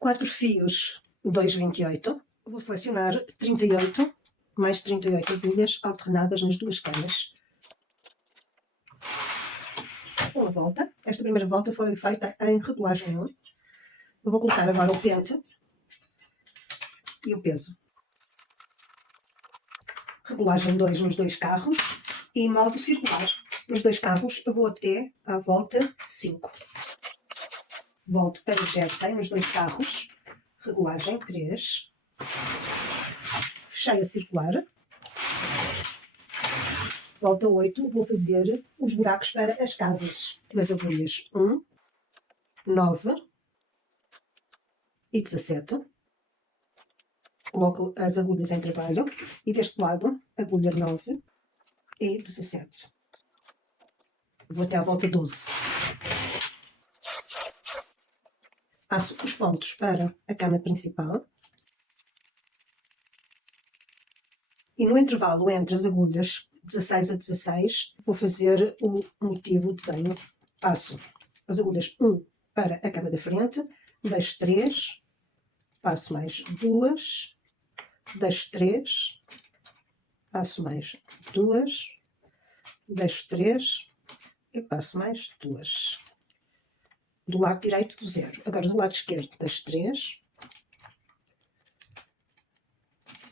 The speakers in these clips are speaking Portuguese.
4 fios, 2,28. Vou selecionar 38, mais 38 agulhas alternadas nas duas camas. Uma volta. Esta primeira volta foi feita em regulagem 1. Eu vou colocar agora o pente e o peso. Regulagem 2 nos dois carros e modo circular. Nos dois carros eu vou até à volta 5. Volto para jersey nos dois carros. Regulagem 3. Fechei a circular. Volta 8. Vou fazer os buracos para as casas. Nas agulhas 1, 9 e 17. Coloco as agulhas em trabalho e deste lado, agulha 9 e 17. Vou até à volta 12. Passo os pontos para a cama principal. E no intervalo entre as agulhas 16 a 16, vou fazer o motivo, o desenho. Passo as agulhas 1 para a cama da frente, deixo 3, passo mais 2, deixo 3, passo mais 2, deixo 3 e passo mais 2. Do lado direito do 0. Agora do lado esquerdo deixo 3,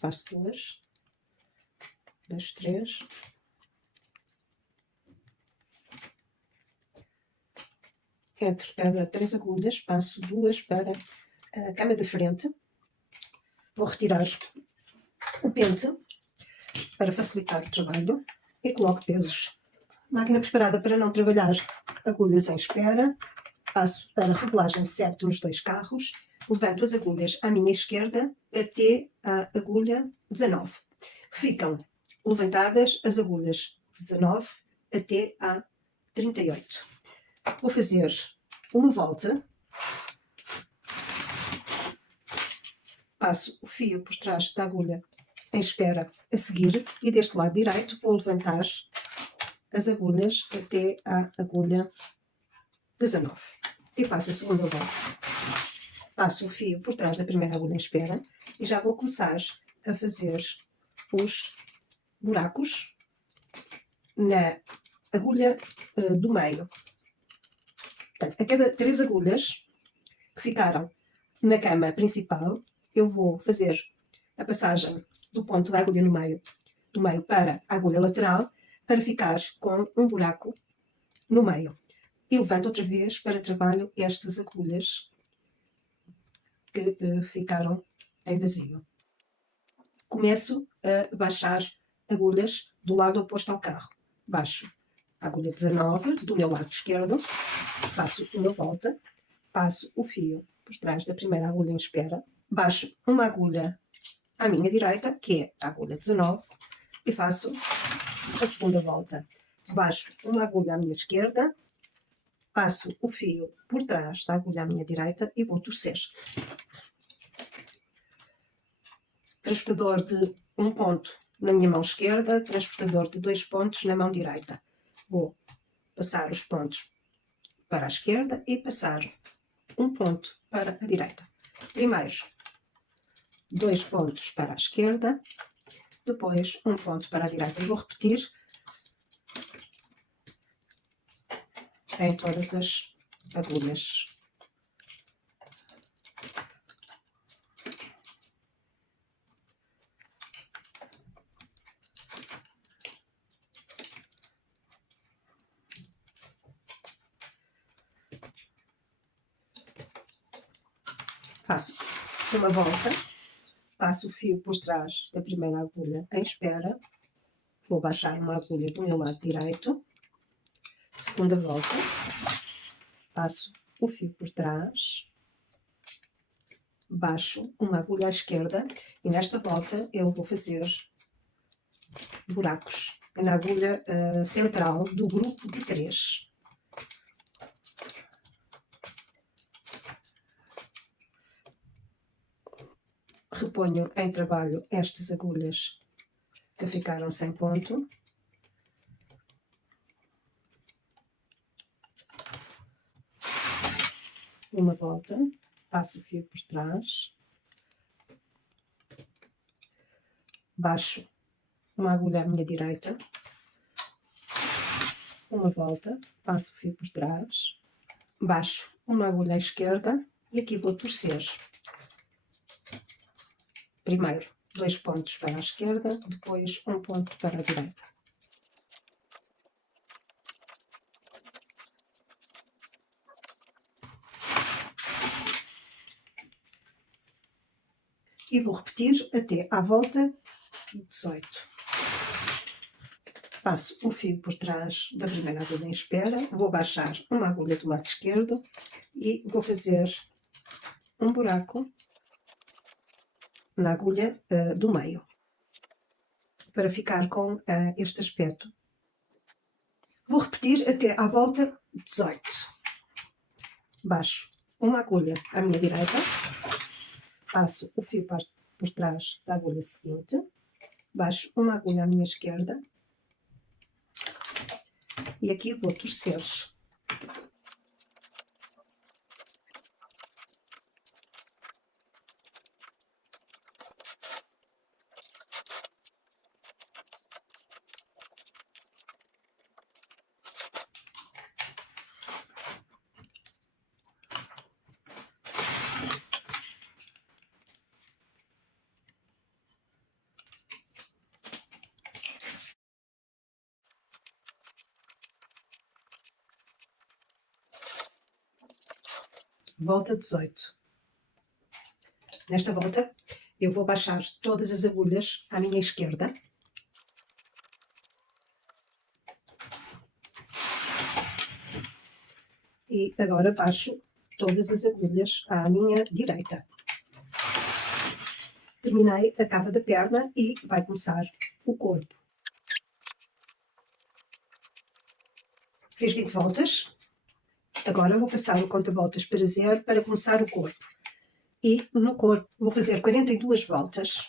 passo 2, deixo 3, entre cada 3 agulhas passo 2 para a cama da frente. Vou retirar o pente para facilitar o trabalho e coloco pesos. Máquina preparada para não trabalhar agulhas em espera. Passo para a regulagem 7 nos dois carros. Levanto as agulhas à minha esquerda até a agulha 19. Ficam levantadas as agulhas 19 até a 38. Vou fazer uma volta. Passo o fio por trás da agulha em espera a seguir e deste lado direito vou levantar as agulhas até à agulha 19 e faço a segunda volta. Passo o fio por trás da primeira agulha em espera e já vou começar a fazer os buracos na agulha do meio. Portanto, a cada 3 agulhas que ficaram na cama principal, eu vou fazer a passagem do ponto da agulha no meio, do meio para a agulha lateral, para ficar com um buraco no meio. E levanto outra vez para trabalho estas agulhas que ficaram em vazio. Começo a baixar agulhas do lado oposto ao carro. Baixo a agulha 19 do meu lado esquerdo, faço uma volta, passo o fio por trás da primeira agulha em espera, baixo uma agulha à minha direita, que é a agulha 19, e faço a segunda volta. Baixo uma agulha à minha esquerda, passo o fio por trás da agulha à minha direita e vou torcer. Transportador de um ponto na minha mão esquerda, transportador de 2 pontos na mão direita. Vou passar os pontos para a esquerda e passar um ponto para a direita. Primeiro, 2 pontos para a esquerda, depois um ponto para a direita. Vou repetir em todas as agulhas. Faço uma volta, passo o fio por trás da primeira agulha em espera, vou baixar uma agulha do meu lado direito, segunda volta, passo o fio por trás, baixo uma agulha à esquerda e nesta volta eu vou fazer buracos na agulha central do grupo de 3. Reponho em trabalho estas agulhas que ficaram sem ponto. Uma volta. passo o fio por trás, baixo uma agulha à minha direita, uma volta, passo o fio por trás, baixo uma agulha à esquerda e aqui vou torcer. Primeiro 2 pontos para a esquerda, depois 1 ponto para a direita. E vou repetir até à volta 18. Passo o fio por trás da primeira agulha em espera, vou baixar uma agulha do lado esquerdo e vou fazer um buraco na agulha do meio, para ficar com este aspecto. Vou repetir até à volta 18. Baixo uma agulha à minha direita, passo o fio por trás da agulha seguinte, baixo uma agulha à minha esquerda e aqui vou torcer. Volta 18. Nesta volta, eu vou baixar todas as agulhas à minha esquerda. E agora baixo todas as agulhas à minha direita. Terminei a cava da perna e vai começar o corpo. Fiz 20 voltas. Agora vou passar o conta-voltas para 0 para começar o corpo. E no corpo vou fazer 42 voltas.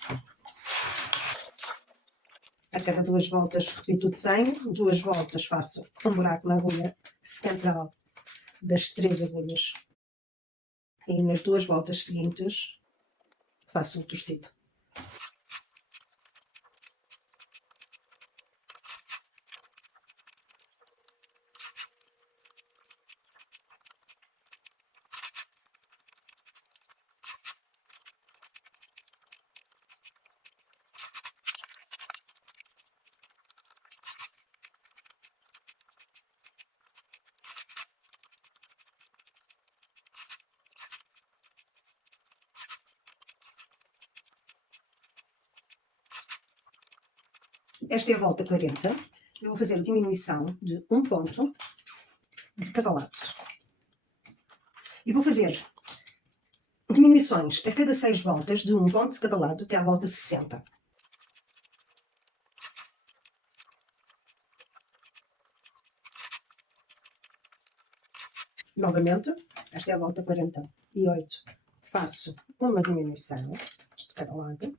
A cada 2 voltas repito o desenho. 2 voltas faço um buraco na agulha central das 3 agulhas. E nas 2 voltas seguintes faço o torcido. Esta é a volta 40. Eu vou fazer diminuição de 1 ponto de cada lado. E vou fazer diminuições a cada 6 voltas de 1 ponto de cada lado até à volta 60. Novamente, esta é a volta 48. Faço uma diminuição de cada lado.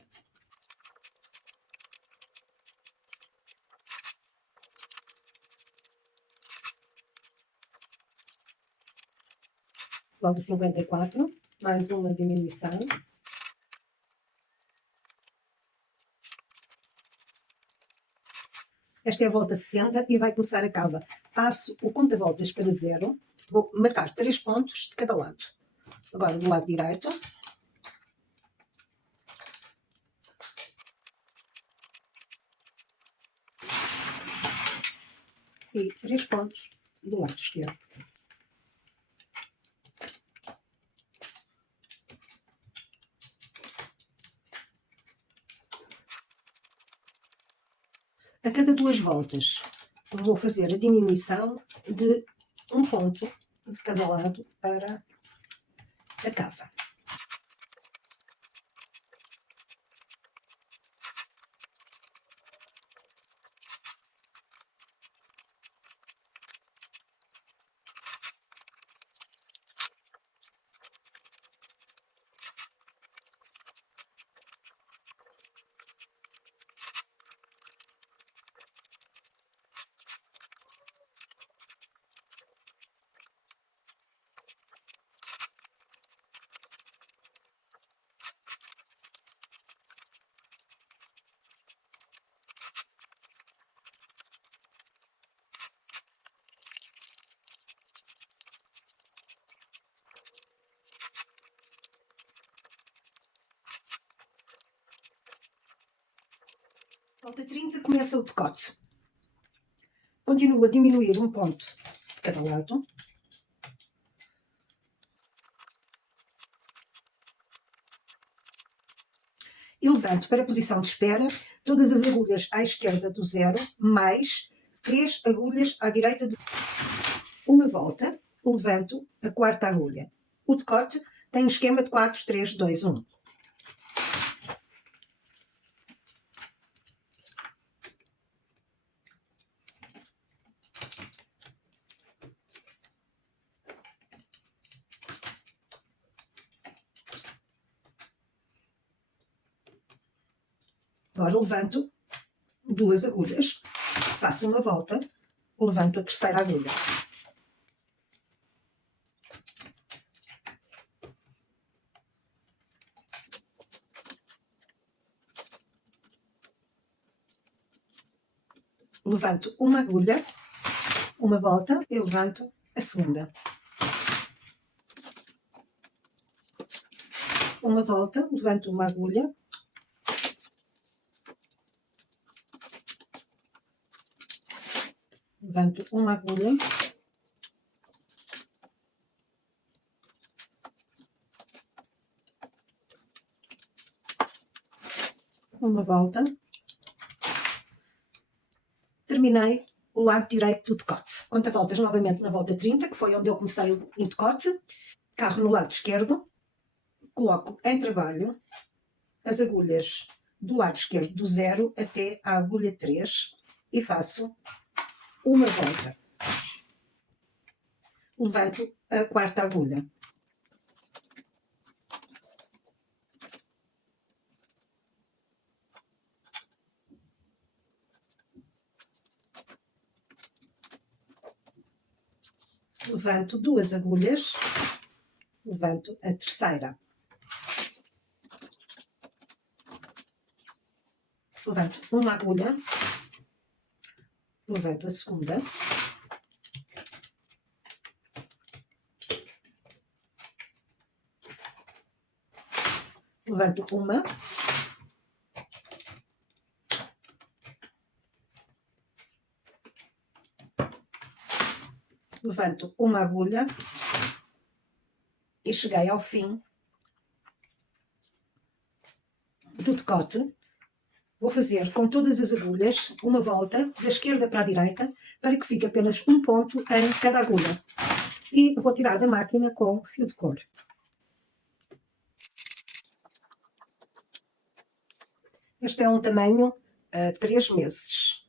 Volta 54, mais uma diminuição. Esta é a volta 60 e vai começar a cava. Passo o conta-voltas para 0. Vou marcar 3 pontos de cada lado. Agora do lado direito. E 3 pontos do lado esquerdo. A cada 2 voltas vou fazer a diminuição de 1 ponto de cada lado para a cava. Volta 30, começa o decote. Continuo a diminuir um ponto de cada lado. E levanto para a posição de espera todas as agulhas à esquerda do 0, mais 3 agulhas à direita do... Uma volta, levanto a quarta agulha. O decote tem um esquema de 4, 3, 2, 1. Agora levanto 2 agulhas, faço uma volta, levanto a terceira agulha. Levanto uma agulha, uma volta e levanto a segunda. Uma volta, levanto uma agulha. Levanto uma agulha. Uma volta. Terminei o lado direito do decote. Conta voltas novamente na volta 30, que foi onde eu comecei o decote. Carro no lado esquerdo. Coloco em trabalho as agulhas do lado esquerdo do 0 até à agulha 3 e faço uma volta. Levanto a quarta agulha. Levanto 2 agulhas. Levanto a terceira. Levanto uma agulha. Levanto a segunda. Levanto uma. Levanto uma agulha. E cheguei ao fim do decote. Vou fazer com todas as agulhas uma volta da esquerda para a direita para que fique apenas um ponto em cada agulha. E vou tirar da máquina com fio de couro. Este é um tamanho 3 meses.